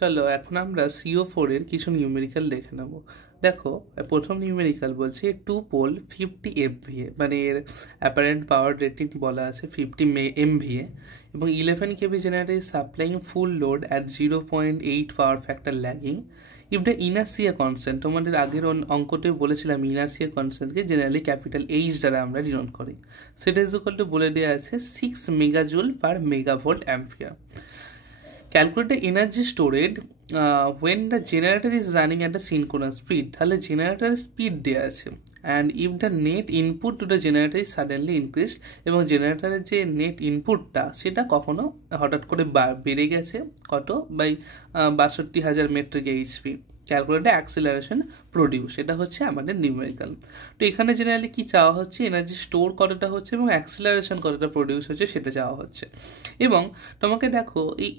চলো এখন আমরা CO4 এর কিছু নিউমেরিক্যাল দেখে নেব। দেখো প্রথম নিউমেরিক্যাল বলছে 2 পোল 50 MVA, মানে এর অ্যাপারেন্ট পাওয়ার রেটিং বলা আছে 50 MVA, এবং 11 kV generator is supplying full load at 0.8 power factor lagging if the inertia constant. তোমাদের আগের অঙ্কতেও বলেছিলাম ইনার্সিয়া কনস্ট্যান্টকে জেনারেলি ক্যাপিটাল H দ্বারা আমরা ডিনোট করি। সেটা ইজ ইকুয়াল টু বলে দেওয়া আছে 6 megajoule per megavolt ampere. Calculate the energy stored when the generator is running at a synchronous speed. তাহলে জেনারেটর স্পিড দেওয়া আছে, and if the net input to the generator is suddenly increased, এবং জেনারেটরের যে net ইনপুটটা সেটা কখনো হঠাৎ করে বেড়ে গেছে কত by 62,000 metric HP. Calculate acceleration produce, এটা হচ্ছে আমাদের নিউমেরিক্যাল। তো এখানে জেনারেলি কি চাওয়া হচ্ছে, এনার্জি স্টোর কতটা হচ্ছে এবং অ্যাক্সিলারেশন কতটা প্রডিউস হচ্ছে সেটা চাওয়া হচ্ছে। এবং তোমাকে দেখো এই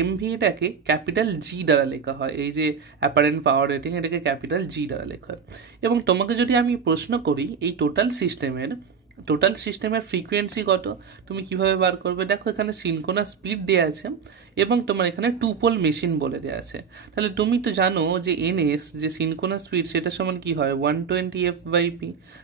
এমভিএটাকে ক্যাপিটাল জি দ্বারা লেখা হয়, এই যে অ্যাপারেন্ট পাওয়ার রেটিং এটাকে ক্যাপিটাল জি দ্বারা লেখা হয়। এবং তোমাকে যদি আমি প্রশ্ন করি এই টোটাল সিস্টেমের ফ্রিকোয়েন্সি কত, তুমি কিভাবে বার করবে? দেখো এখানে সিনক্রোনাস স্পিড দেওয়া আছে এবং তোমার এখানে 2 পোল মেশিন বলে দেওয়া আছে। তাহলে তুমি তো জানো যে এনএস যে সিনক্রোনাস স্পিড সেটা সমান কি হয় 120 f/p।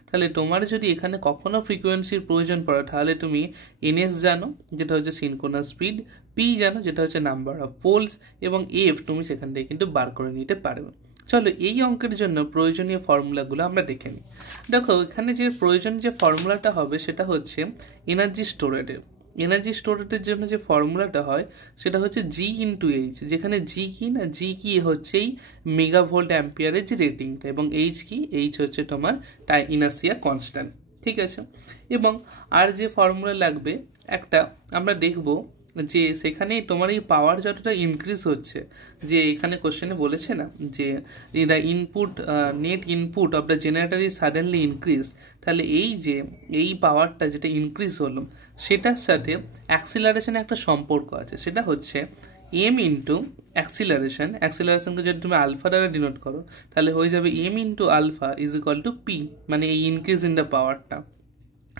তাহলে তোমার যদি এখানে কখনো ফ্রিকোয়েন্সির প্রয়োজন পড়ে তাহলে তুমি এনএস জানো যেটা হচ্ছে সিনক্রোনাস স্পিড, পি জানো যেটা হচ্ছে নাম্বার অফ পোলস, এবং এফ তুমি সেখান থেকে কিন্তু বার করে নিতে পারবে। চলো এই অঙ্কের জন্য প্রয়োজনীয় ফর্মুলাগুলো আমরা দেখে নিই। দেখো এখানে যে যে ফর্মুলাটা হবে সেটা হচ্ছে এনার্জি স্টোরেজের জন্য যে ফর্মুলাটা হয় সেটা হচ্ছে জি ইন্টু এইচ, যেখানে জি কি হচ্ছে এই মেগাভোল্ট অ্যাম্পিয়ারের যে রেটিংটা, এবং এইচ হচ্ছে তোমার ইনার্সিয়া কনস্ট্যান্ট, ঠিক আছে। এবং আর যে ফর্মুলা লাগবে একটা আমরা দেখব যে সেখানে তোমার এই পাওয়ার যতটা ইনক্রিজ হচ্ছে, যে এখানে কোশ্চেনে বলেছে না যে এটা net input of the generator is suddenly increase, তাহলে এই পাওয়ারটা যেটা ইনক্রিজ হলো সেটার সাথে অ্যাক্সিলারেশনে একটা সম্পর্ক আছে, সেটা হচ্ছে এম ইন্টু অ্যাক্সিলারেশনকে যদি তুমি আলফা দ্বারা ডিনোট করো তাহলে হয়ে যাবে M into alpha is equal to P, মানে এই ইনক্রিজ ইন দ্য পাওয়ারটা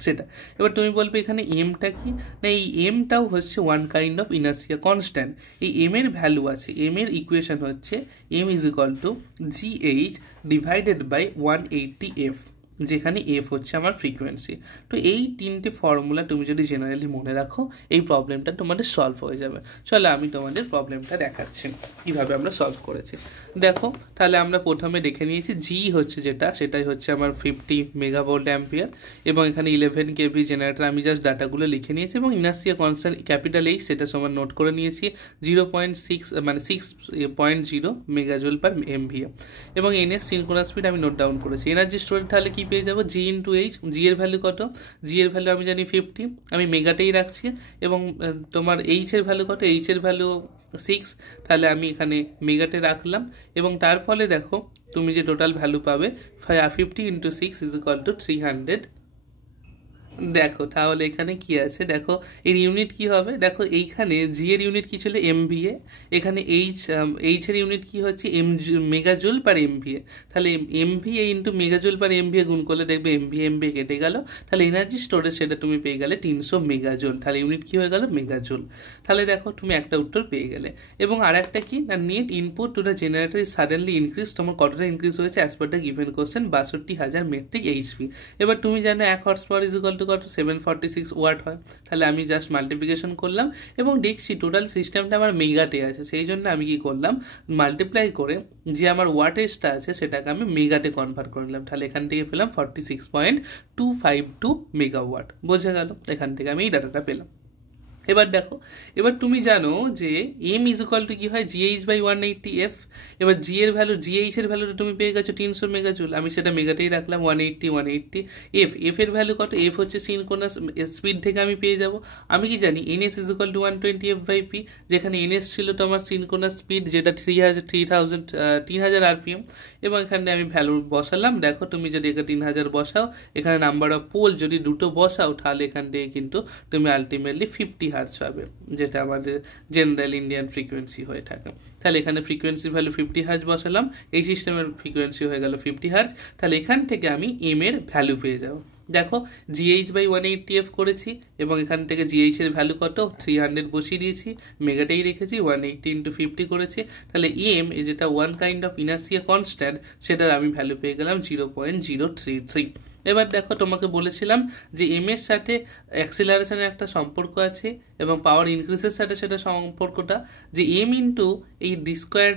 সেটা। এবার তুমি বলবে এখানে এমটা কি, না এই এমটাও হচ্ছে one kind of inertia constant. এই এম এর ভ্যালু আছে, এম এর ইকুয়েশন হচ্ছে M is equal to GH divided by 180F, যেখানে এফ হচ্ছে আমার ফ্রিকোয়েন্সি। তো এই তিনটে ফর্মুলা তুমি যদি জেনারেলি মনে রাখো এই প্রবলেমটা তোমাদের সলভ হয়ে যাবে। চলো আমি তোমাদের প্রবলেমটা দেখাচ্ছি কীভাবে আমরা সলভ করেছি। দেখো তাহলে আমরা প্রথমে দেখে নিয়েছি জি হচ্ছে সেটাই হচ্ছে আমার 50 মেগাভোল্ট অ্যাম্পিয়ার, এবং এখানে 11 kV জেনারেটর আমি জাস্ট ডাটাগুলো লিখে নিয়েছি, এবং ইনার্সিয়া কনস্ট্যান্ট ক্যাপিটাল এইচ সেটা সমান নোট করে নিয়েছি 0.6 মানে 6.0 মেগাজুল পার MVA, এবং এনএস সিনক্রোনাস স্পিড আমি নোট ডাউন করেছি। এনার্জি স্টোরেজ তাহলে কি পেয়ে যাবো জি ইন্টু এইচ, জি এর ভ্যালু কত, জি এর ভ্যালু আমি জানি 50, আমি মেগাতেই রাখছি, এবং তোমার এইচ এর ভ্যালু কত, এইচ এর ভ্যালু 6, তাহলে আমি এখানে মেগাতে রাখলাম, এবং তার ফলে দেখো তুমি যে টোটাল ভ্যালু পাবে 50 ইন্টু 6 ইজ ইকুয়াল টু 300। দেখো তাহলে এখানে কি আছে, দেখো এর ইউনিট কি হবে, দেখো এইখানে জি এর ইউনিট কি ছিল MVA, এখানে এইচ এর ইউনিট কি হচ্ছে মেগাজুল পার MVA, তাহলে MVA ইন্টু মেগাজুল পার MVA গুণ করলে দেখবে MVA কেটে গেল, তাহলে এনার্জি স্টোরেজ সেটা তুমি পেয়ে গেলে 300 মেগাজুল, তাহলে ইউনিট কি হয়ে গেল মেগাজুল। তাহলে দেখো তুমি একটা উত্তর পেয়ে গেলে। এবং আর একটা কি না, net input to the generator is suddenly increase, তোমার কতটা ইনক্রিজ হয়েছে as per the given question 62,000 metric HP. এবার তুমি জানো 1 horse power is equal two কত 746 ওয়াট হয়, তাহলে আমি জাস্ট মাল্টিপ্লিকেশন করলাম এবং দেখছি টোটাল সিস্টেমটা আমার মেগাটে আছে, সেই জন্য আমি কি করলাম মাল্টিপ্লাই করে যে আমার ওয়াটেজটা আছে সেটাকে আমি মেগাটে কনভার্ট করে নিলাম, তাহলে এখান থেকে পেলাম 46.252 মেগাওয়াট। বোঝা গেল, এখান থেকে আমি এই ডাটাটা পেলাম। এবার দেখো, এবার তুমি জানো যে এম ইজ ইকুয়াল টু কি হয় GH বাই 180F, এবার GH এর ভ্যালুটা তুমি পেয়ে গেছো 300 মেগাজুল, আমি সেটা মেগাতেই রাখলাম 180 এফ এর ভ্যালু কত, এফ হচ্ছে সিনক্রোনাস স্পিড থেকে আমি পেয়ে যাব, আমি কি জানি NS is equal two 120 f/p, যেখানে NS ছিল তোমার সিনক্রোনাস স্পিড যেটা 3000 RPM, এবং এখানে আমি ভ্যালু বসালাম। দেখো তুমি যদি এখানে 3000 বসাও, এখানে নাম্বার অফ পোল যদি দুটো বসাও তাহলে এখান থেকে কিন্তু তুমি আলটিমেটলি 50 হার্জ পাবে, যেটা আমাদের জেনারেল ইন্ডিয়ান ফ্রিকোয়েন্সি হয়ে থাকে। তাহলে এখানে ফ্রিকোয়েন্সি ভ্যালু 50 হার্জ বসালাম, এই সিস্টেমের ফ্রিকোয়েন্সি হয়ে গেল 50 হার্জ, তাহলে এখান থেকে আমি এম এর ভ্যালু পেয়ে যাব। দেখো GH/180F করেছি এবং এখান থেকে GH এর ভ্যালু কত 300 বসিয়ে দিয়েছি, মেগাটাই রেখেছি, 180 × 50 করেছি, তাহলে এম যেটা one kind of inertia constant সেটার আমি ভ্যালু পেয়ে গেলাম 0.033। এবার দেখো তোমাকে বলেছিলাম যে এম এর সাথে অ্যাক্সিলারেশনের একটা সম্পর্ক আছে এবং পাওয়ার ইনক্রিজের সাথে সেটা সম্পর্কটা যে এম ইন্টু এই ডি স্কোয়ার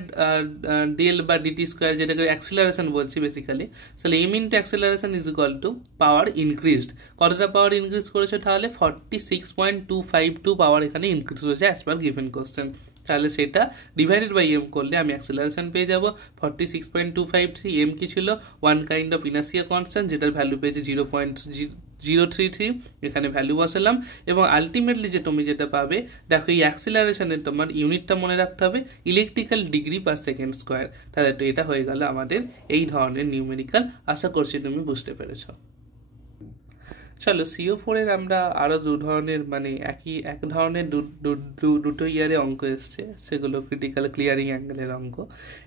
ডেল বা ডিটি স্কোয়ার যেটাকে অ্যাক্সিলারেশন বলছি বেসিক্যালি, তাহলে M into acceleration is equal to power increased. কতটা পাওয়ার ইনক্রিজ করেছে তাহলে 46.252 পাওয়ার এখানে ইনক্রিজ হয়েছে অ্যাজ পার গিভেন কোশ্চেন। তাহলে সেটা ডিভাইডেড বাই এম করলে আমি অ্যাক্সেলারেশন পেয়ে যাব 46.253। এম কি ছিল one kind of inertia constant যেটার ভ্যালু পেয়েছে 0.033, এখানে ভ্যালু বসালাম এবং আলটিমেটলি যে তুমি যেটা পাবে দেখো এই অ্যাক্সেলারেশনের তোমার ইউনিটটা মনে রাখতে হবে electrical degree per second square. তাহলে তো এটা হয়ে গেল আমাদের এই ধরনের নিউমেরিক্যাল। আশা করছি তুমি বুঝতে পেরেছো। চলো CO4 এর আমরা আরও দু ধরনের মানে এক ধরনের দুটো ইয়ারে অঙ্ক এসছে, সেগুলো ক্রিটিক্যাল ক্লিয়ারিং অ্যাঙ্গেলের অঙ্ক।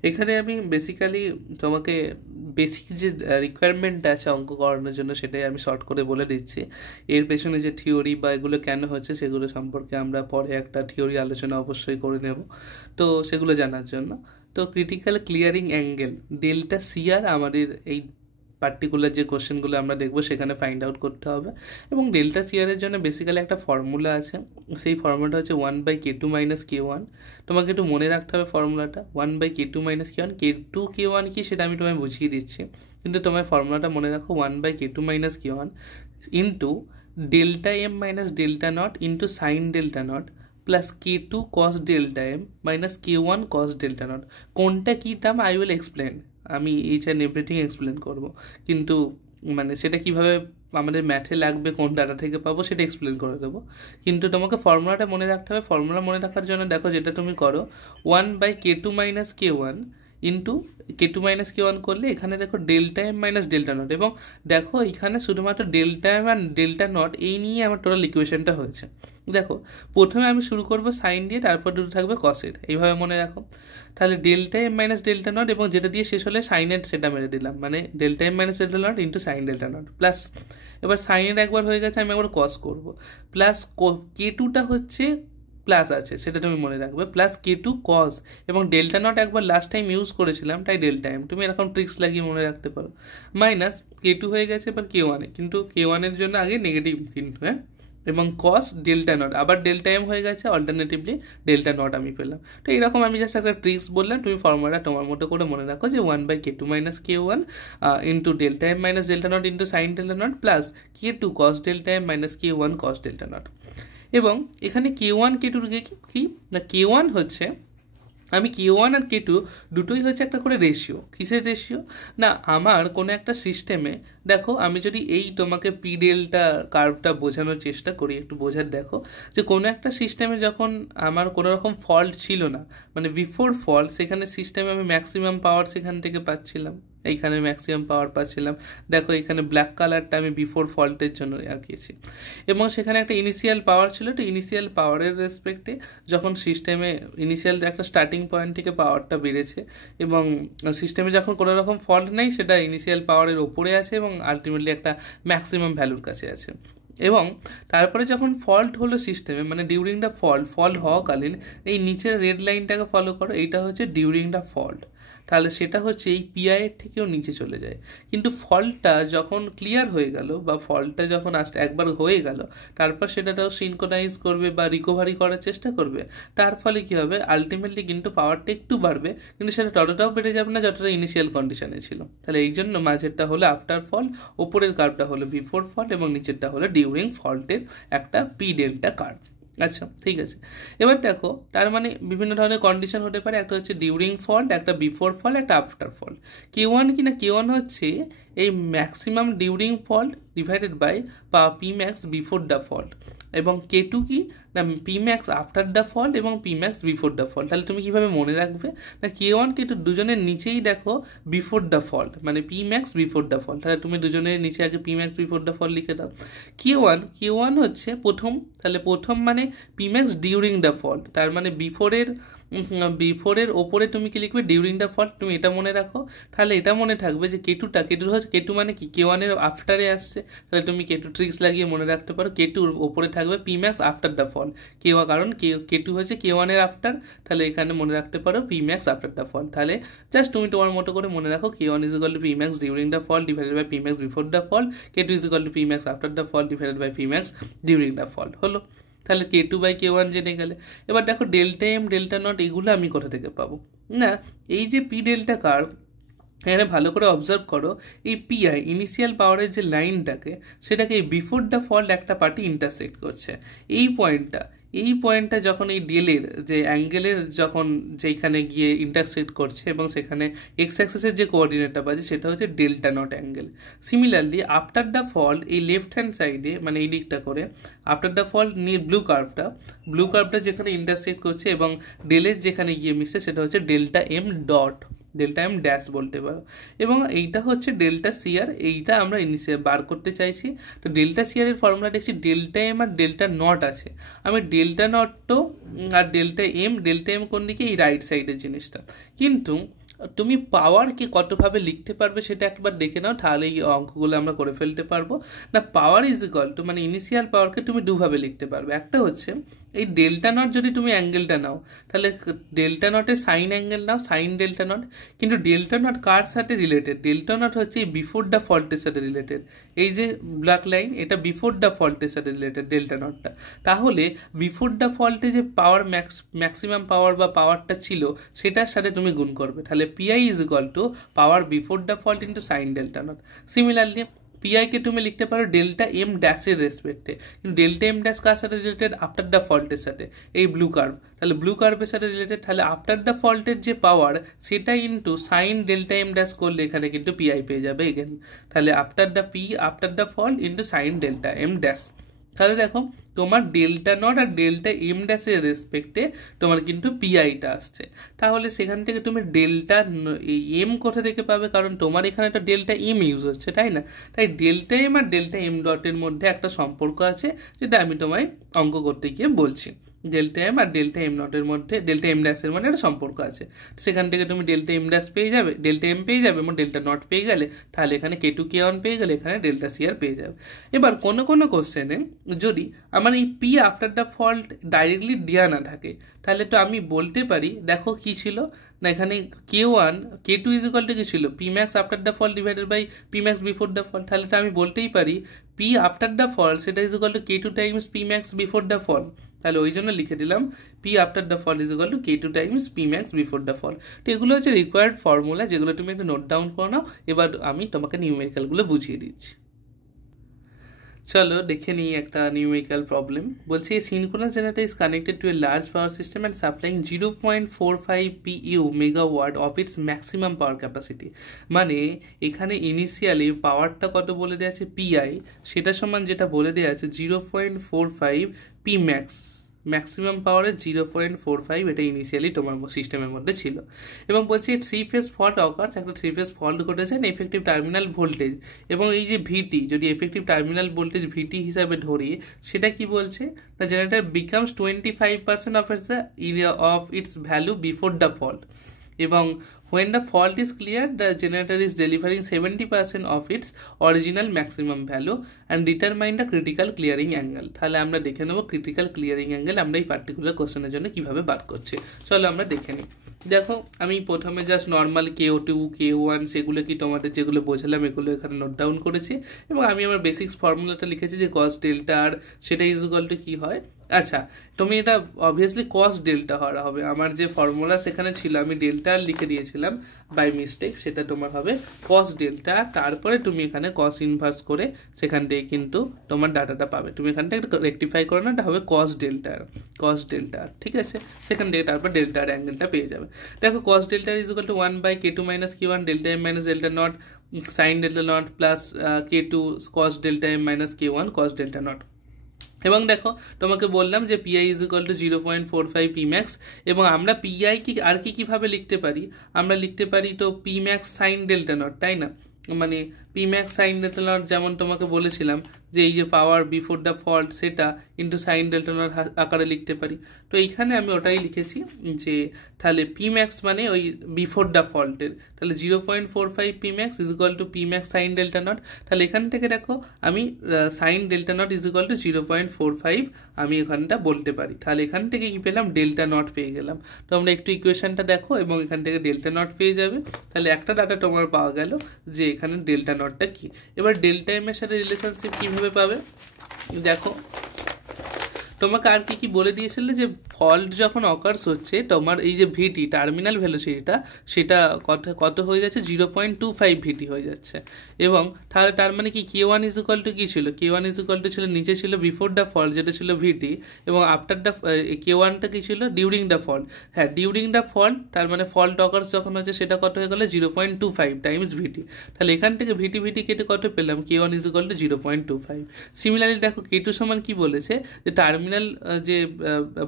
এখানে আমি বেসিক্যালি তোমাকে বেসিক যে রিকোয়ারমেন্ট আছে অঙ্ক করানোর জন্য সেটাই আমি শর্ট করে বলে দিচ্ছি। এর পেছনে যে থিওরি বা এগুলো কেন হচ্ছে সেগুলো সম্পর্কে আমরা পরে একটা থিওরি আলোচনা অবশ্যই করে নেব, তো সেগুলো জানার জন্য। তো critical clearing angle delta CR আমাদের এই পার্টিকুলার যে কোশ্চেনগুলো আমরা দেখবো সেখানে ফাইন্ড আউট করতে হবে। এবং ডেল্টা CR এর জন্য বেসিক্যালি একটা ফর্মুলা আছে, সেই ফর্মুলাটা হচ্ছে 1/K2 - K1। তোমাকে একটু মনে রাখতে হবে ফর্মুলাটা 1/K2 - K1। K2 K1 কি সেটা আমি তোমায় বুঝিয়ে দিচ্ছি, কিন্তু তোমার ফর্মুলাটা মনে রাখো 1/K2 - K1 into delta M - delta not into sine delta naught plus K2 cos delta M - K1 cos delta not. কোনটা কী টার্ম আই উইল এক্সপ্লেন, আমি ইচ অ্যান্ড এভরিথিং এক্সপ্লেন করবো, কিন্তু মানে সেটা কিভাবে আমাদের ম্যাথে লাগবে কোন ডাটা থেকে পাবো সেটা এক্সপ্লেন করে দেবো। কিন্তু তোমাকে ফর্মুলাটা মনে রাখতে হবে। ফর্মুলা মনে রাখার জন্য দেখো যেটা তুমি করো 1/K2 - K1 into K2 - K1 করলে এখানে দেখো ডেল্টা M - ডেল্টা নট, এবং দেখো এখানে শুধুমাত্র ডেল্টা M আর ডেল্টা নট এই নিয়ে আমার টোটাল ইকুয়েশনটা হয়েছে। দেখো প্রথমে আমি শুরু করবো সাইন দিয়ে, তারপর দুটো থাকবে কসের, এইভাবে মনে রাখো। তাহলে ডেল্টা M - ডেল্টা নট এবং যেটা দিয়ে শেষ হলে সাইনের সেটা মেরে দিলাম, মানে delta M - delta not into sine delta naught plus, এবার সাইনের একবার হয়ে গেছে আমি একবার কস করবো, প্লাস K2টা হচ্ছে প্লাস আছে সেটা তুমি মনে রাখবে, প্লাস K2 cos এবং ডেল্টা নট একবার লাস্ট টাইম ইউজ করেছিলাম তাই ডেল্টা M, তুমি এরকম ট্রিক্স লাগিয়ে মনে রাখতে পারো, মাইনাস K2 হয়ে গেছে এবার K1 কিন্তু K1 এর জন্য আগে নেগেটিভ কিন্তু, হ্যাঁ, এবং cos ডেল্টা নট আবার ডেল্টা M হয়ে গেছে, অল্টারনেটিভলি ডেল্টা নট আমি পেলাম। তো এরকম আমি জাস্ট একটা ট্রিক্স বললাম, তুমি ফর্মুলাটা তোমার মতো করে মনে রাখো যে 1/K2 - K1 into delta M - delta not into sine delta naught plus K2 cos delta M - K1 cos delta naught. এবং এখানে K1 K2 কি না, K1 হচ্ছে আমি K1 আর K2 দুটোই হচ্ছে একটা করে রেশিও। কিসের রেশিও না, আমার কোনো একটা সিস্টেমে দেখো আমি যদি এই তোমাকে পি ডেল্টা কার্ভটা বোঝানোর চেষ্টা করি, একটু বোঝার দেখো যে কোনো একটা সিস্টেমে যখন আমার কোনো রকম ফল্ট ছিল না, মানে বিফোর ফল্ট, সেখানে সিস্টেমে আমি ম্যাক্সিমাম পাওয়ার সেখান থেকে পাচ্ছিলাম, এইখানে ম্যাক্সিমাম পাওয়ার পাচ্ছিলাম। দেখো এখানে ব্ল্যাক কালারটা আমি বিফোর ফল্টের জন্য আঁকিয়েছি এবং সেখানে একটা ইনিশিয়াল পাওয়ার ছিল। তো ইনিশিয়াল পাওয়ারের রেসপেক্টে যখন সিস্টেমে ইনিশিয়াল একটা স্টার্টিং পয়েন্ট থেকে পাওয়ারটা বেড়েছে এবং সিস্টেমে যখন কোনো রকম ফল্ট নেই সেটা ইনিশিয়াল পাওয়ারের ওপরে আছে এবং আলটিমেটলি একটা ম্যাক্সিমাম ভ্যালুর কাছে আছে। এবং তারপরে যখন ফল্ট হলো সিস্টেমে, মানে ডিউরিং দ্য ফল্ট হওয়াকালীন এই নিচের রেড লাইনটাকে ফলো করো, এইটা হচ্ছে ডিউরিং দ্য ফল্ট, তাহলে সেটা হচ্ছে এই PI এর থেকেও নিচে চলে যায়। কিন্তু ফল্টটা যখন ক্লিয়ার হয়ে গেল বা ফল্টটা যখন একবার হয়ে গেল তারপর সেটাটাও সিনক্রোনাইজ করবে বা রিকভারি করার চেষ্টা করবে, তার ফলে কী হবে আলটিমেটলি কিন্তু পাওয়ারটা একটু বাড়বে, কিন্তু সেটা ততটাও বেড়ে যাবে না যতটা ইনিশিয়াল কন্ডিশনে ছিল। তাহলে এই জন্য মাঝেরটা হলো আফটার ফল্ট, ওপরের কার্ভটা হলো বিফোর ফল্ট এবং নিচেরটা হলো ডিউরিং ফল্টের একটা পি ডেল্টা কার্ভ। আচ্ছা ঠিক আছে, এবার দেখো তার মানে বিভিন্ন ধরনের কন্ডিশন হতে পারে, একটা হচ্ছে ডিউরিং ফল্ট, একটা বিফোর ফল্ট, একটা আফটার ফল্ট। K1 কি না, K1 হচ্ছে এই maximum during fault divided by Pmax before the fault, এবং K2 কি না Pmax আফটার দ্য ফল্ট এবং Pmax বিফোর দ্য ফল্ট। তাহলে তুমি কীভাবে মনে রাখবে না, K1 K2 দুজনের নিচেই দেখো বিফোর দ্য ফল্ট, মানে Pmax বিফোর দ্য ফল্ট, তাহলে তুমি দুজনের নিচে আগে Pmax বিফোর দ্য ফল্ট লিখে দাও। K1 হচ্ছে প্রথম, তাহলে প্রথম মানে Pmax ডিউরিং দ্য ফল্ট, তার মানে বিফোরের বিফোরের ওপরে তুমি কি লিখবে ডিউরিং দ্য ফল্ট, তুমি এটা মনে রাখো। তাহলে এটা মনে থাকবে যে কেটুটা হচ্ছে কেটু মানে কি K1 আফটারে আসছে, তাহলে তুমি কেটু ট্রিক্স লাগিয়ে মনে রাখতে পারো কেটুর ওপরে থাকবে P max after the fall, কারণ কেটু হচ্ছে K1 আফটার, তাহলে এখানে মনে রাখতে পারো P max after the fall. তাহলে জাস্ট তুমি তোমার মতো করে মনে রাখো K1 is equal to P max during the fall divided by P max before the fall, K two is equal to P max after the fall divided by P max during the fall. হলো, তাহলে K2/K1 জেনে গেলে। এবার দেখো delta M delta not এগুলো আমি কোথা থেকে পাবো? না, এই যে পি ডেল্টা কার্ভ, এখানে ভালো করে অবজার্ভ করো, এই পিআই ইনিশিয়াল পাওয়ারের যে লাইনটাকে সেটাকে এই বিফোর দ্য ফল্ট একটা পার্টি ইন্টারসেক্ট করছে। এই পয়েন্টটা যখন এই ডেলের যে অ্যাঙ্গেলের যখন যেখানে গিয়ে ইন্টারসেক্ট করছে এবং সেখানে এক্স অ্যাক্সিসের যে কোঅর্ডিনেটটা পাচ্ছে সেটা হচ্ছে delta not angle. Similarly after the fault এই লেফট হ্যান্ড সাইডে মানে এই দিকটা করে আফটার দ্য ফল্ট নিয়ে ব্লু কার্ভটা যেখানে ইন্টারসেক্ট করছে এবং ডেলের যেখানে গিয়ে মিশছে সেটা হচ্ছে ডেল্টা এম ড্যাশ বলতে পারো, এবং এইটা হচ্ছে ডেল্টা সিআর, এইটা আমরা বার করতে চাইছি। তো ডেল্টা সিআর এর ফর্মুলা দেখছি ডেল্টা এম আর ডেল্টা নট আছে, আমি ডেল্টা নট তো আর ডেল্টা এম কোন দিকে, এই রাইট সাইডের জিনিসটা। কিন্তু তুমি পাওয়ারকে কতভাবে লিখতে পারবে সেটা একবার দেখে নাও, তাহলে এই অঙ্কগুলো আমরা করে ফেলতে পারবো। না, পাওয়ার ইজ ইকুয়াল টু মানে ইনিশিয়াল পাওয়ারকে তুমি দুভাবে লিখতে পারবে। একটা হচ্ছে এই ডেল্টা নট, যদি তুমি অ্যাঙ্গেলটা নাও তাহলে ডেল্টা নটের সাইন অ্যাঙ্গেল নাও, সাইন ডেল্টা নট। কিন্তু ডেল্টা নট কার সাথে রিলেটেড? ডেল্টা নট হচ্ছে এই বিফোর দ্য ফল্টের সাথে রিলেটেড, এই যে ব্ল্যাক লাইন এটা বিফোর দ্য ফল্টের সাথে রিলেটেড ডেল্টা নটটা। তাহলে বিফোর দ্য ফল্টে যে পাওয়ার ম্যাক্সিমাম পাওয়ার বা পাওয়ারটা ছিল সেটার সাথে তুমি গুণ করবে, তাহলে PI is equal to power before the fault into sine delta naught. Similarly পিআইকে তুমি লিখতে পারো ডেল্টা এম ড্যাশের রেসপেক্টে, কিন্তু ডেল্টা এম ড্যাশ কার সাথে রিলেটেড? আফটার দ্য ফল্টের সাথে, এই ব্লু কার্ভ, তাহলে ব্লু কার্ভের সাথে রিলেটেড, তাহলে আফটার দ্য ফল্টের যে পাওয়ার সেটা into sine delta M dash করলে এখানে কিন্তু পিআই পেয়ে যাবে এগেন, তাহলে after the fault into sine delta M dash. তাহলে দেখো তোমার ডেল্টা নট আর ডেল্টা এম ড্যাশের রেসপেক্টে তোমার কিন্তু পিআইটা আসছে, তাহলে সেখান থেকে তুমি ডেল্টা এম কোথা থেকে পাবে? কারণ তোমার এখানে একটা ডেল্টা এম ইউজ হচ্ছে, তাই না? তাই ডেল্টা এম আর ডেল্টা এম ডটের মধ্যে একটা সম্পর্ক আছে, যেটা আমি তোমায় অঙ্ক করতে গিয়ে বলছি। ডেল্টা এম আর ডেল্টা এম নটের মধ্যে, ডেল্টা এম ড্যাশের মধ্যে একটা সম্পর্ক আছে, সেখান থেকে তুমি ডেল্টা এম ড্যাশ পেয়ে যাবে, ডেল্টা এম পেয়ে যাবে এবং ডেল্টা নট পেয়ে গেলে তাহলে এখানে K2/K1 পেয়ে গেলে এখানে ডেল্টা সিআর পেয়ে যাবে। এবার কোনো কোশ্চেনে যদি আমার এই P after the fault directly দেওয়া না থাকে তাহলে তো আমি বলতে পারি, দেখো কি ছিল না, এখানে K2 ইজ ইকুয়াল টু কি ছিল? P max after the fault divided by P max before the fault, তাহলে তো আমি বলতেই পারি পি আফটার দ্য ফল্ট সেটা is equal to K2 times P max before the fall, তাহলে ওই জন্য লিখে দিলাম P after the fall is equal to K2 times P max before the fall. তো এগুলো হচ্ছে রিকোয়ার্ড ফর্মুলা, যেগুলো তুমি একটু নোট ডাউন করে নাও। এবার আমি তোমাকে নিউমেরিক্যালগুলো বুঝিয়ে দিচ্ছি। চলো দেখে নিই একটা নিউমেরিক্যাল প্রবলেম। বলছে এই synchronous generator is connected to a large power system and supplying 0.45 PU megawatt of its maximum power capacity. মানে এখানে ইনিশিয়ালি পাওয়ারটা কত বলে দেওয়া আছে? পিআই, সেটা সমান যেটা বলে দেওয়া আছে 0.45 পি ম্যাক্সিমাম পাওয়ারের 0.45, এটা ইনিশিয়ালি তোমার সিস্টেমের মধ্যে ছিল। এবং বলছে 3 ফেজ ফল্ট অকার্স, একটা 3 ফেজ ফল্ট ঘটেছে এফেক্টিভ টার্মিনাল ভোল্টেজ, এবং এই যে ভিটি যদি এফেক্টিভ টার্মিনাল ভোল্টেজ ভিটি হিসাবে ধরি, সেটা কি বলছে? The generator becomes 25% of its value before the fault, এবং when the fault is cleared the generator is delivering 70% of its original maximum value and determine the critical clearing angle। তাহলে আমরা দেখে নেব ক্রিটিক্যাল ক্লিয়ারিং অ্যাঙ্গেল আমরা এই particular কোশ্চেনের জন্য কিভাবে বার করছি। চলো আমরা দেখে নিই। দেখো আমি প্রথমে জাস্ট নর্মাল K2 K1 সেগুলো কি তোমাদের যেগুলো বোঝালাম এগুলো এখানে নোট ডাউন করেছি, এবং আমি আমার বেসিক্স ফর্মুলাটা লিখেছি যে কস ডেল্টা আর সেটা ইজ ইকুয়াল টু কি হয়। আচ্ছা, তুমি এটা অবভিয়াসলি কস ডেল্টা হওয়া হবে, আমার যে ফর্মুলা সেখানে ছিল আমি ডেল্টা আর লিখে দিয়েছিলাম বাই মিস্টেক, সেটা তোমার হবে কস ডেল্টা, তারপরে তুমি এখানে কস ইনভার্স করে সেখান থেকে কিন্তু তোমার ডাটাটা পাবে। তুমি এখানটা একটু রেকটিফাই করে না, এটা হবে কস ডেল্টা, ঠিক আছে? সেখান থেকে তারপর ডেল্টা আর অ্যাঙ্গেলটা পেয়ে যাবে। দেখো cos delta is equal to 1/K2 minus K1 delta M minus delta naught sine delta naught plus K2 cos delta M minus K1 cos delta naught. এবং দেখো তোমাকে বললাম যে PI is equal to 0.45 P max, এবং আমরা PI কি আর কিভাবে লিখতে পারি? আমরা লিখতে পারি তো P max sign delta not, তাই না? মানে P P max sign delta not যেমন তোমাকে বলেছিলাম যে এই যে পাওয়ার বিফোর দ্য ফল্ট সেটা ইন্টু সাইন ডেল্টা নট আকারে লিখতে পারি। তো এইখানে আমি ওটাই লিখেছি যে তাহলে পি ম্যাক্স মানে ওই বিফোর দ্য ফল্টের, তাহলে 0.45 P max is equal to P max sign delta not. তাহলে এখান থেকে দেখো আমি sign delta not is equal to 0.45 আমি এখানটা বলতে পারি। তাহলে এখান থেকে কি পেলাম, ডেল্টা নট পেয়ে গেলাম। তো আমরা একটু ইকুয়েশনটা দেখো এবং এখান থেকে ডেল্টা নট পেয়ে যাবে। তাহলে একটা ডাটা তোমার পাওয়া গেল যে এখানে ডেল্টা নটটা কি। এবার ডেল্টা এম এর সাথে রিলেশনশিপ কিভাবে পাবে দেখো, তোমাকে আর কি বলে দিয়েছিল যে ফল্ট যখন অকার্স হচ্ছে তোমার এই যে ভিটি টার্মিনাল ভেলোসিটিটা সেটা কত হয়ে যাচ্ছে, 0.25 ভিটি হয়ে যাচ্ছে। এবং তাহলে তার মানে কি কে ওয়ান ইজ ইকুয়াল টু কী ছিল, কে ওয়ান ইজ ইকুয়াল টু ছিল নিচে ছিল বিফোর দ্য ফল্ট যেটা ছিল ভিটি, এবং আফটার দ্য কে ওয়ানটা কী ছিল ডিউরিং দ্য ফল্ট। হ্যাঁ ডিউরিং দ্য ফল্ট, তার মানে ফল্ট অকার্স যখন হচ্ছে সেটা কত হয়ে গেলো 0.25 টাইমস ভিটি। তাহলে এখান থেকে ভিটি কেটে কত পেলাম, K one is equal to 0.25। Similarly দেখো কে টু সমান কি বলেছে যে টার্মিনাল যে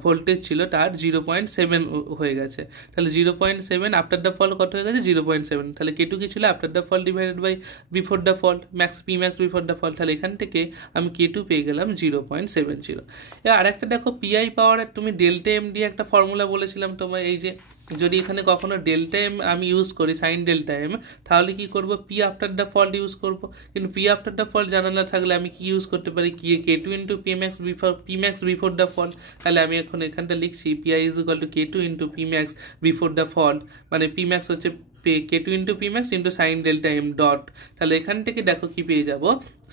ভোল্টেজ ছিল তার 0.7 হয়ে গেছে। তাহলে 0.7 আফটার দ্য ফল্ট কত হয়ে গেছে 0.7। তাহলে কে টু কি ছিল, after the fault divided by before the fault max P max before the fault. তাহলে এখান থেকে আমি কে টু পেয়ে গেলাম 0.70। এবার আরেকটা দেখো পিআই পাওয়ারের তুমি ডেল্টা এম দিয়ে একটা ফর্মুলা বলেছিলাম তোমার, এই যে যদি এখানে কখনো ডেল্টা এম আমি ইউজ করি সাইন ডেল্টা এম তাহলে কি করব, P after the fault use করব। কিন্তু পি আফটার দ্য ফল্ট জানা না থাকলে আমি কি ইউজ করতে পারি, K two into P max before the fault. তাহলে আমি এখন এখানটা লিখছি PI is equal to K two into P max before the fault, মানে পি ম্যাক্স হচ্ছে K two into P max into sine delta M dot. তাহলে এখান থেকে দেখো কি পেয়ে যাবো,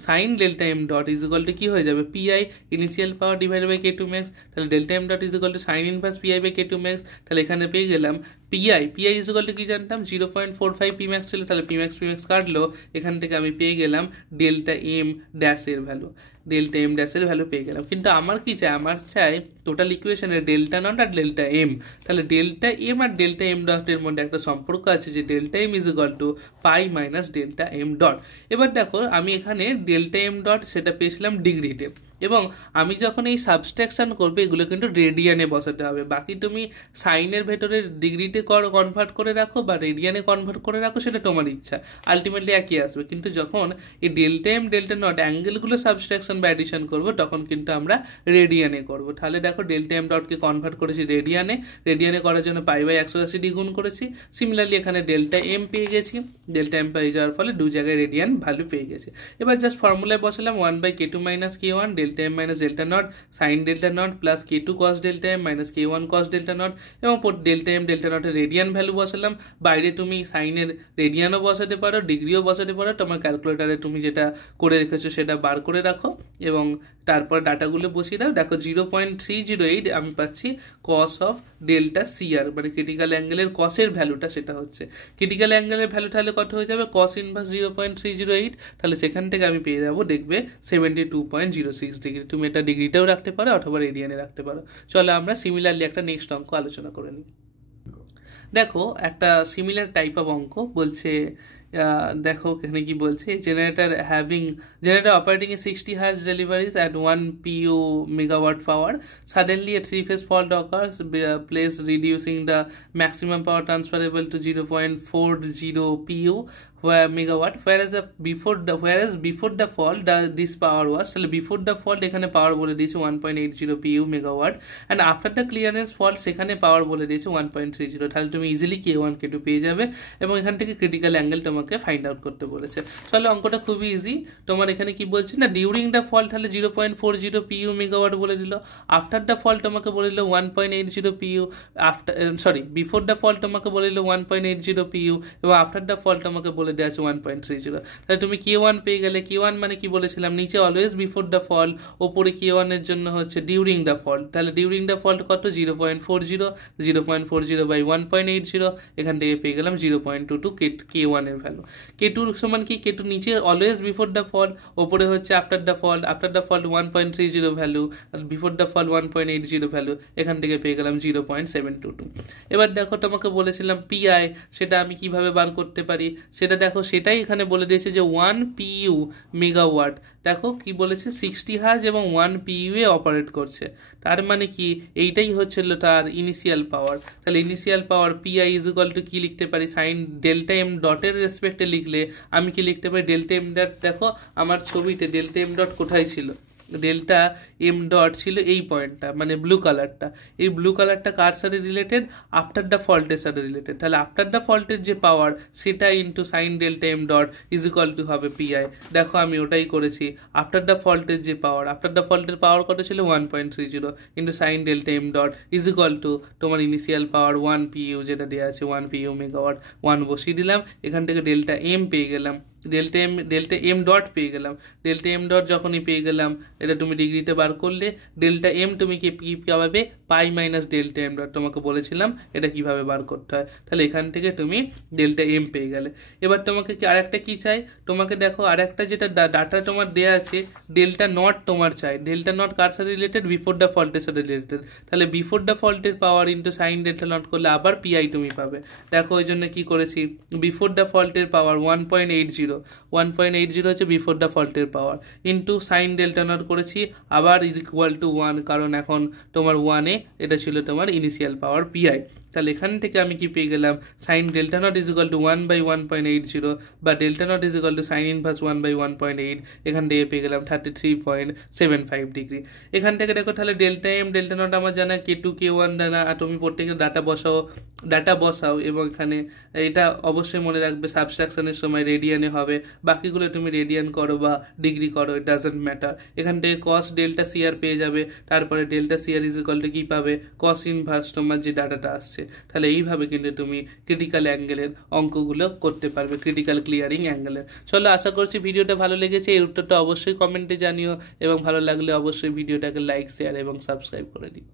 sine delta M dot is equal to কী হয়ে যাবে, PI initial power divided by K two max. তাহলে delta M dot is equal to sine inverse pi by K two max. তাহলে এখানে পেয়ে গেলাম পিআই ইজ ইকুয়াল টু কি জানতাম 0.45 পি ম্যাক্স ছিল, তাহলে পি ম্যাক্স কাটলো, এখান থেকে আমি পেয়ে গেলাম ডেল্টা এম ড্যাশের ভ্যালু, ডেল্টা এম ড্যাশের ভ্যালু পেয়ে গেলাম। কিন্তু আমার কি চাই, আমার চাই টোটাল ইকুয়েশনের ডেল্টা নট আর ডেল্টা এম। তাহলে ডেল্টা এম আর ডেল্টা এম ডটের মধ্যে একটা সম্পর্ক আছে যে delta M is equal to pi minus delta M dot. এবার দেখো আমি এখানে ডেল্টা এম ডট সেটা পেয়েছিলাম ডিগ্রিতে, এবং আমি যখন এই সাবস্ট্রাকশন করবো এগুলো কিন্তু রেডিয়ানে বসাতে হবে। বাকি তুমি সাইনের ভেতরে ডিগ্রিতে কনভার্ট করে রাখো বা রেডিয়ানে কনভার্ট করে রাখো, সেটা তোমার ইচ্ছা, আলটিমেটলি একই আসবে। কিন্তু যখন এই ডেল্টা এম ডেল্টা নট অ্যাঙ্গেলগুলো সাবস্ট্রাকশন বা অ্যাডিশন করবো তখন কিন্তু আমরা রেডিয়ানে করবো। তাহলে দেখো ডেল্টা এম ডটকে কনভার্ট করেছি রেডিয়ানে করার জন্য পাই বাই 180 দ্বিগুণ করেছি। সিমিলারলি এখানে ডেল্টা এম পেয়ে গেছি, ডেল্টা এম পেয়ে যাওয়ার ফলে দু জায়গায় রেডিয়ান ভ্যালু পেয়ে গেছে। এবার জাস্ট ফর্মুলায় বসালাম 1/k2 - k1 delta M minus delta naught sine delta naught plus k2 cos delta M minus k1 cos delta naught, এবং ডেল্টা এম ডেল্টা নটের রেডিয়ান ভ্যালু বসালাম। বাইরে তুমি সাইনের রেডিয়ানও বসাতে পারো, ডিগ্রিও বসাতে পারো, তোমার ক্যালকুলেটারে তুমি যেটা করে রেখেছো সেটা বার করে রাখো এবং তারপর ডাটাগুলো বসিয়ে দাও। দেখো 0.308 আমি পাচ্ছি কস অফ ডেল্টা সিআর, মানে ক্রিটিক্যাল অ্যাঙ্গেলের কসের ভ্যালুটা সেটা হচ্ছে। ক্রিটিক্যাল অ্যাঙ্গেলের ভ্যালু তাহলে কত হয়ে যাবে, কস ইনভার্স 0.308। তাহলে সেখান থেকে আমি পেয়ে যাবো দেখবে 72.06 ডিগ্রি। তুমি এটা ডিগ্রিটাও রাখতে পারো অথবা রেডিয়ানে রাখতে পারো। চলো আমরা সিমিলারলি একটা নেক্সট অঙ্ক আলোচনা করে নিই। দেখো একটা সিমিলার টাইপ অফ অঙ্ক বলছে, দেখো এখানে কি বলছে, generator operating A 60 Hz deliveries at 1 pu megawatt power. Suddenly a three-phase fault occurs, place reducing the maximum power transferable to 0.40 pu megawatt, whereas before the fault this power was, তাহলে before the fault এখানে পাওয়ার বলে দিয়েছে 1.80 pu megawatt, and after the clearance fault সেখানে পাওয়ার বলে দিয়েছে 1.30। তাহলে তুমি easily k1 k2 পেয়ে যাবে এবং এখান থেকে ক্রিটিক্যাল অ্যাঙ্গেল তোমাকে ফাইন্ড আউট করতে বলেছে। চলো অঙ্কটা খুবই ইজি। তোমার এখানে কি বলছে না, ডিউরিং দ্য ফল্ট তাহলে 0.40 pu মেগাওয়াট বলে দিল, আফটার দ্য ফল্ট তোমাকে বলে দিল 1.80 pu, বিফোর দ্য ফল্ট তোমাকে বলে দিল 1.80 pu, এবং আফটার দ্য ফল্ট তোমাকে বলে দেওয়া আছে 1.30। তাহলে তুমি k1 পেয়ে গেলে। k1 মানে কি বলেছিলাম, নিচে অলওয়েজ বিফোর দ্য ফল্ট, ওপরে k1 এর জন্য হচ্ছে ডিউরিং দ্য ফল্ট। তাহলে ডিউরিং দ্য ফল্ট কত, 0.40 বাই 1.80, এখান থেকে পেয়ে গেলাম 0.22 k1 এর ভ্যালু। k2 সমান কি, k2 নিচে অলওয়েজ বিফোর দ্য ফল্ট, ওপরে হচ্ছে আফটার দ্য ফল্ট 1.30 ভ্যালু, আর বিফোর দ্য ফল্ট 1.80 ভ্যালু, এখান থেকে পেয়ে গেলাম 0.722। এবার দেখো তোমাকে বলেছিলাম পিআই, সেটা আমি কিভাবে বার করতে পারি সেটা দেখো, সেটাই এখানে বলে দিয়েছে যে 1 pu মেগাওয়াট। দেখো কি বলেছে, 60 Hz এবং 1 pu এ অপারেট করছে, তার মানে কি এইটাই হচ্ছিল তার ইনিশিয়াল পাওয়ার। তাহলে initial power PI is equal to কি লিখতে পারি, সাইন ডেল্টা এম ডটের রেসপেক্টে লিখলে আমি কি লিখতে পারি ডেল্টা এম ডট, দেখো আমার ছবিতে ডেল্টা এম ডট কোথায় ছিল, ডেল্টা এম ডট ছিল এই পয়েন্টটা, মানে ব্লু কালারটা, এই ব্লু কালারটা কার সাথে রিলেটেড, আফটার দ্য ফল্টের সাথে রিলেটেড। তাহলে আফটার দ্য ফল্টের যে পাওয়ার সেটা into sine delta M dot is equal to হবে পিআই। দেখো আমি ওটাই করেছি, আফটার দ্য ফল্টের যে পাওয়ার, আফটার দ্য ফল্টের পাওয়ার কত ছিল 1.30 into sine delta M dot is equal to তোমার ইনিশিয়াল পাওয়ার 1 PU যেটা দেওয়া আছে 1 PU মেগাওয়াট, 1 বসিয়ে দিলাম, এখান থেকে ডেল্টা এম পেয়ে গেলাম, ডেল্টা এম ডট পেয়ে গেলাম। ডেল্টা এম ডট যখনই পেয়ে গেলাম, এটা তুমি ডিগ্রিতে বার করলে ডেল্টা এম তুমি কি পাবে, পাই মাইনাস ডেল্টা এম ডট, তোমাকে বলেছিলাম এটা কিভাবে বার করতে হয়। তাহলে এখান থেকে তুমি ডেল্টা এম পেয়ে গেলে। এবার তোমাকে কি আরেকটা কি চাই, তোমাকে দেখো আরেকটা যেটা ডাটা তোমার দেওয়া আছে ডেল্টা নট তোমার চাই, ডেল্টা নট কার সাথে রিলেটেড, বিফোর দ্য ফল্টের সাথে রিলেটেড। তাহলে বিফোর দ্য ফল্টের power into sine delta naught করলে আবার পিআই তুমি পাবে। দেখো ওই জন্য কি করেছি, বিফোর দ্য ফল্টের পাওয়ার 1.80 হচ্ছে বিফোর দ্য ফল্টের power, into sine delta naught করেছি আবার ইজ ইকুয়াল টু 1, কারণ এখন তোমার 1-এ এটা ছিল তোমার ইনিশিয়াল পাওয়ার পিআই। তাহলে এখান থেকে আমি কি পেয়ে গেলাম, sign delta not is equal two 1/1.80 বা delta not is equal to sine inverse 1/1.8, এখান থেকে পেয়ে গেলাম 33.75 ডিগ্রি। এখান থেকে দেখো তাহলে ডেল্টা এম ডেল্টা নট আমার জানা, K2 K1 জানা, আর তুমি প্রত্যেকের ডাটা বসাও এবং এখানে এটা অবশ্যই মনে রাখবে সাবস্ট্রাকশনের সময় রেডিয়ানে হবে, বাকিগুলো তুমি রেডিয়ান করো বা ডিগ্রি করো, ইট ডাজন্ট ম্যাটার। এখান থেকে কস ডেল্টা সিআর পেয়ে যাবে, তারপরে delta CR is equal to কী পাবে, কস ইনভার্স তোমার যে ডাটাটা আসছে। তাহলে এইভাবে কিন্তু তুমি ক্রিটিক্যাল অ্যাঙ্গেলের অঙ্কগুলো করতে পারবে, ক্রিটিক্যাল ক্লিয়ারিং অ্যাঙ্গেলের। চলো, আশা করছি ভিডিওটা ভালো লেগেছে, এর উত্তরটা অবশ্যই কমেন্টে জানিও এবং ভালো লাগলে অবশ্যই ভিডিওটাকে লাইক, শেয়ার এবং সাবস্ক্রাইব করে দিও।